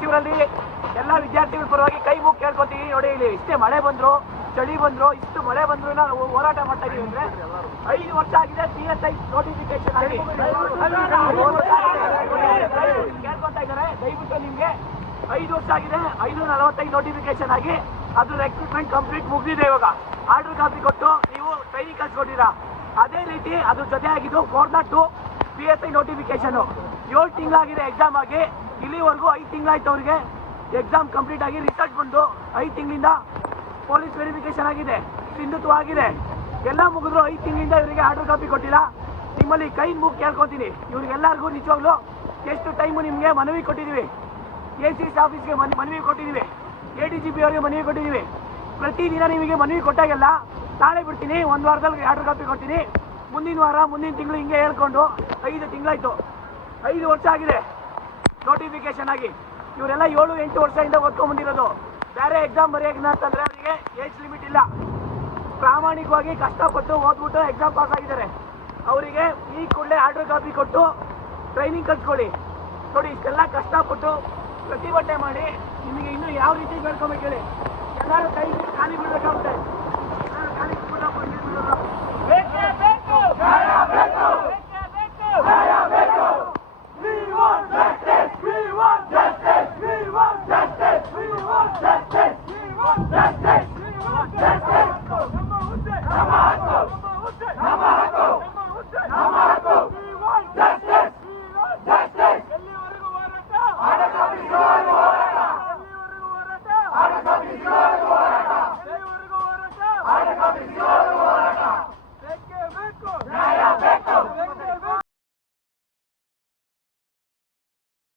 ಸಚಿವರಲ್ಲಿ ಎಲ್ಲ ವಿದ್ಯಾರ್ಥಿಗಳ ಪರವಾಗಿ ಕೈ ಮುಗಿ ಕೇಳ್ಕೊತೀವಿ ನೋಡಿ ಇಲ್ಲಿ ಇಷ್ಟೇ ಮಳೆ ಬಂದ್ರು ಚಳಿ ಬಂದ್ರು ಇಷ್ಟು ಮಳೆ ಬಂದ್ರು ನಾವು ಹೋರಾಟ ಮಾಡ್ತಾ ಇದೀವಿ ಅಂದ್ರೆ ಐದು ವರ್ಷ ಆಗಿದೆ ಸಿ ಎಸ್ ಐ ನೋಟಿಫಿಕೇಶನ್ ಕೇಳ್ಕೊತಾ ಇದ್ದಾರೆ ದಯವಿಟ್ಟು ನಿಮ್ಗೆ ಐದು ವರ್ಷ ಆಗಿದೆ ಐದು ನಲವತ್ತೈದು ನೋಟಿಫಿಕೇಶನ್ ಆಗಿ ಅದ್ರ ರೆಕ್ರೂಟ್ಮೆಂಟ್ ಕಂಪ್ಲೀಟ್ ಮುಗಿದಿದೆ ಇವಾಗ ಆರ್ಡರ್ ಕಾಪಿ ಕೊಟ್ಟು ನೀವು ಟ್ರೈನಿಂಗ್ ಕಳ್ಸಿಕೊಟ್ಟಿರಾ ಅದೇ ರೀತಿ ಅದ್ರ ಜೊತೆ ಆಗಿದ್ದು four nought two P S I notification ಏಳು ತಿಂಗಳಾಗಿದೆ ಎಕ್ಸಾಮ್ ಆಗಿ ಇಲ್ಲಿವರೆಗೂ ಐದು ತಿಂಗಳಾಯ್ತು ಅವ್ರಿಗೆ ಎಕ್ಸಾಮ್ ಕಂಪ್ಲೀಟ್ ಆಗಿ ರಿಸಲ್ಟ್ ಬಂದು ಐದು ತಿಂಗಳಿಂದ ಪೊಲೀಸ್ ವೆರಿಫಿಕೇಶನ್ ಆಗಿದೆ ಸಿಂಧುತ್ವ ಆಗಿದೆ ಎಲ್ಲ ಮುಗಿದ್ರು ಐದು ತಿಂಗಳಿಂದ ಇವರಿಗೆ ಆರ್ಡರ್ ಕಾಪಿ ಕೊಟ್ಟಿಲ್ಲ ನಿಮ್ಮಲ್ಲಿ ಕೈ ಮುಗಿ ಕೇಳ್ಕೊತೀನಿ ಇವ್ರಿಗೆಲ್ಲರಿಗೂ ನಿಜವಾಗ್ಲೂ ಎಷ್ಟು ಟೈಮು ನಿಮಗೆ ಮನವಿ ಕೊಟ್ಟಿದ್ದೀವಿ ಎ ಸಿ ಸಿ ಆಫೀಸ್ಗೆ ಮನ್ ಮನವಿ ಕೊಟ್ಟಿದ್ದೀವಿ ಎ ಡಿ ಜಿ ಪಿ ಅವರಿಗೆ ಮನವಿ ಕೊಟ್ಟಿದ್ದೀವಿ ಪ್ರತಿದಿನ ನಿಮಗೆ ಮನವಿ ಕೊಟ್ಟಾಗೆಲ್ಲ ನಾಳೆ ಬಿಡ್ತೀನಿ ಒಂದು ವಾರದಲ್ಲಿ ಆರ್ಡರ್ ಕಾಪಿ ಕೊಡ್ತೀನಿ ಮುಂದಿನ ವಾರ ಮುಂದಿನ ತಿಂಗಳು ಹಿಂಗೆ ಹೇಳ್ಕೊಂಡು ಐದು ತಿಂಗಳಾಯ್ತು ಐದು ವರ್ಷ ಆಗಿದೆ ನೋಟಿಫಿಕೇಶನ್ ಆಗಿ ಇವರೆಲ್ಲ ಏಳು ಎಂಟು ವರ್ಷದಿಂದ ಓದ್ಕೊಂಡ್ ಬೇರೆ ಎಕ್ಸಾಮ್ ಬರೆಯೋಕೆ ಅಂತಂದ್ರೆ ಅವರಿಗೆ ಏಜ್ ಲಿಮಿಟ್ ಇಲ್ಲ ಪ್ರಾಮಾಣಿಕವಾಗಿ ಕಷ್ಟಪಟ್ಟು ಓದ್ಬಿಟ್ಟು ಎಕ್ಸಾಮ್ ಪಾಸ್ ಆಗಿದ್ದಾರೆ ಅವರಿಗೆ ಈ ಕೂಡಲೇ ಆರ್ಡರ್ ಕಾಪಿ ಕೊಟ್ಟು ಟ್ರೈನಿಂಗ್ ಕಟ್ಕೊಳ್ಳಿ ನೋಡಿ ಇಷ್ಟೆಲ್ಲ ಕಷ್ಟಪಟ್ಟು ಪ್ರತಿಭಟನೆ ಮಾಡಿ ನಿಮಗೆ ಇನ್ನೂ ಯಾವ ರೀತಿ ಕೇಳ್ಕೊಬೇಕು ಹೇಳಿ ಎಲ್ಲರೂ ಕೈ ಖಾಲಿ ಬಿಡಬೇಕಾಗುತ್ತೆ